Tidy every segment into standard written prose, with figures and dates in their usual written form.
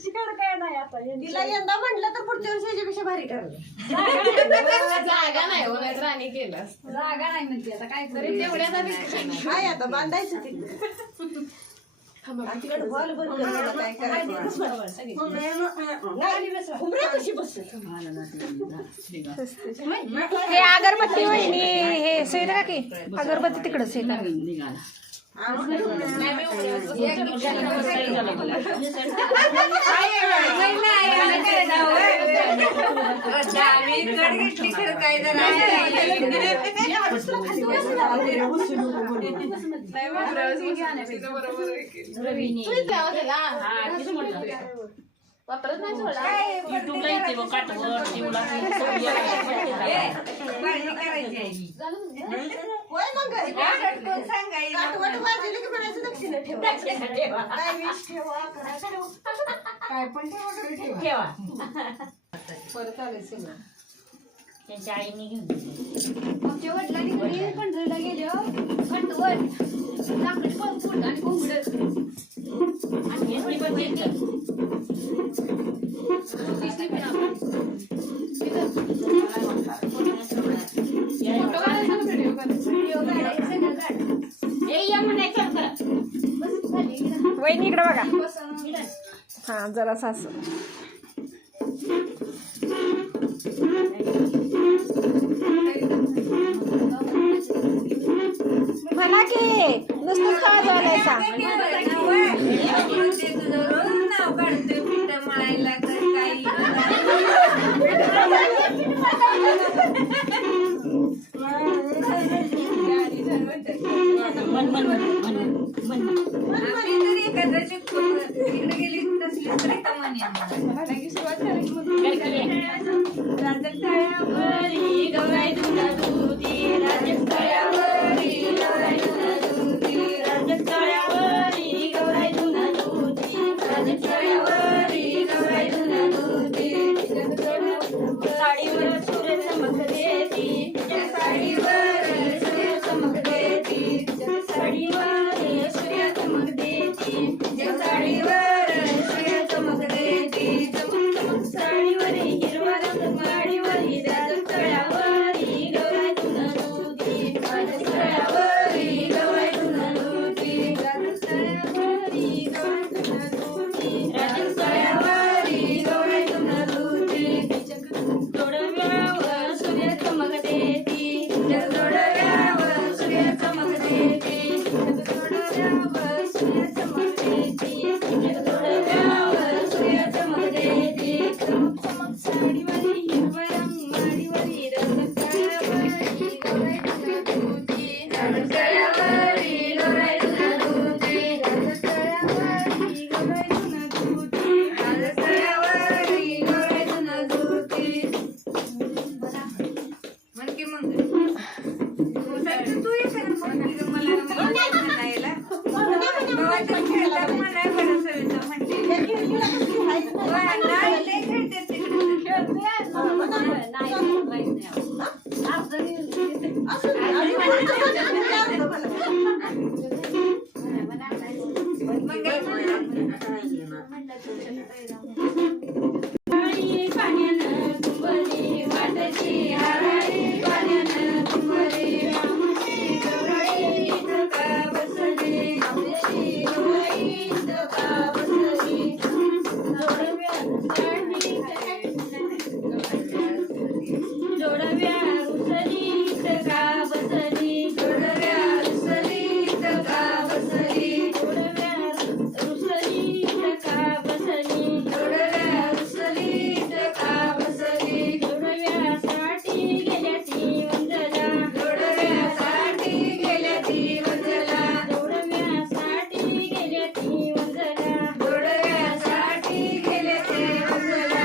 काय नाही आता तिला यंदा म्हटलं तर पुढच्या वर्षी याच्यापेक्षा भारी ठरलं. जागा नाही हो, नाही राणी केलं जागा नाही म्हणते आता काय तरी तेवढ्यात आम्ही काय आता बांधायचं तिकडे तिकडे बॉल बंद करायला काय करायचं उमऱ्या कशी बसत हे अगरबत्ती वहिनी हे सही का की अगरबत्ती तिकडच आहे वापरत नाही सोडा युट्यूबला येते बघ काटवट जीवला होय मग काटवट वाजली की म्हणायचं दक्षिण ठेवा काय विष ठेवा काय पण ठेवा परत आले सगळं त्यांच्या आईने घेऊन आमच्या वडिलांनी घरी पंढरीला गेले खंडवट लाकडी पंपूड आणि कोंबड आणि हे पण त्यांचं वहिनी इकडे बघा हा जरा सासू म्हणा की नुसतंच का झालायचा नाव काढते पिठ मळायला तर काही आम्ही तरी एखाद्याची तिकडे गेली तसली तरी कमानी सुरुवात राजस्थळावरी गौराई तुला दूधी राजस्थळावरी गौराई तुला दूधी राजस्थळावरी गौराई तुला दूधी राजस्थळावरी गौराई तुला दूधी साडीवर सूर्य चमक देती त्या साडीवर सूर्य चमक देती त्या साडीवर सूर्य चमक देती त्या साडीवर सूर्य चमक देती चमक चमक साडीवरी हिरवा रंग माडीवरी राजस्थळावरी गौराई तुला दूधी राजस्थळावरी गौराई तुला दूधी राजस्थळावरी गौराई तुला दूधी राजस्थळावरी गौराई तुला दूधी जोडव्यावर सूर्य चमक देती जोडव्यावर सूर्य चमक देती जोडव्यावर सूर्य चमक देती जोडव्यावर सूर्य चमक देती चमक चमक साडीवरी हिरवा रंग माडीवरी राजस्थळावरी गौराई तुला दूधी राजस्थळावरी गौराई तुला दूधी राजस्थळावरी गौराई तुला दूधी राजस्थळावरी गौराई तुला दूधी म्हण की मग तू ये मला म्हणायला गावाच्या खेळतात म्हणाय बरं सविता म्हणते खेळते पाण्यानं तुंबली वाटची हाराळी पाण्यानं तुंबली आमची गौराई इथं का बसली आमची गौराई इथं का बसली जोडव्या रुसली इथं का बसली जोडव्या रुसली इथं का बसली जोडव्या रुसली इथं का बसली जोडव्या रुसली इथं का बसली जोडव्यासाठी गेल्या ती वंदला जोडव्यासाठी गेल्या ती वंदला जोडव्यासाठी गेल्या ती वंदला जोडव्यासाठी गेल्या ती वंदला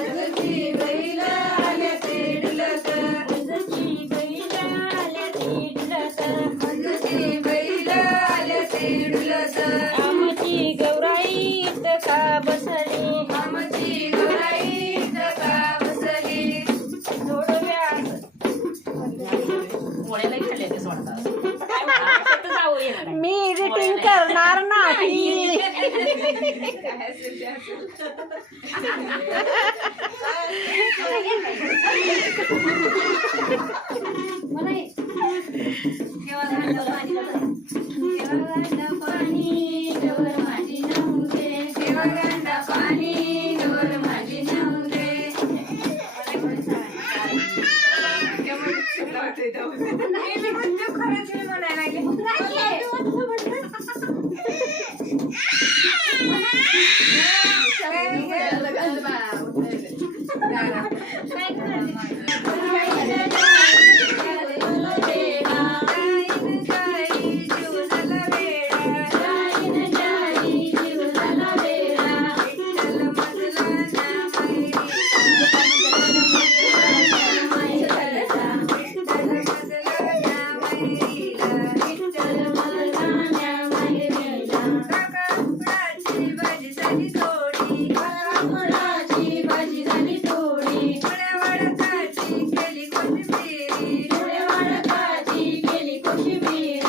अगती बैल आल्या ती डुलत अगती बैल आल्या ती डुलत अगती बैल आल्या ती डुलत आमची गौराई इथं का बसली आमची गौराई इथं का बसली जोडव्या पोळ्याला खाल्ले ते सोडतात जाऊ येणार मी एडिटिंग करणार नाही. काय असेल ते असेल. मला हे. केव्हा झालं पाणी? केव्हा गाडलं पाणी जोर माझी नऊ दे. केव्हा गांडा पाणी डोर माझी नऊ दे. खरंच मी म्हणायला लागले. केली कोशिंबीर.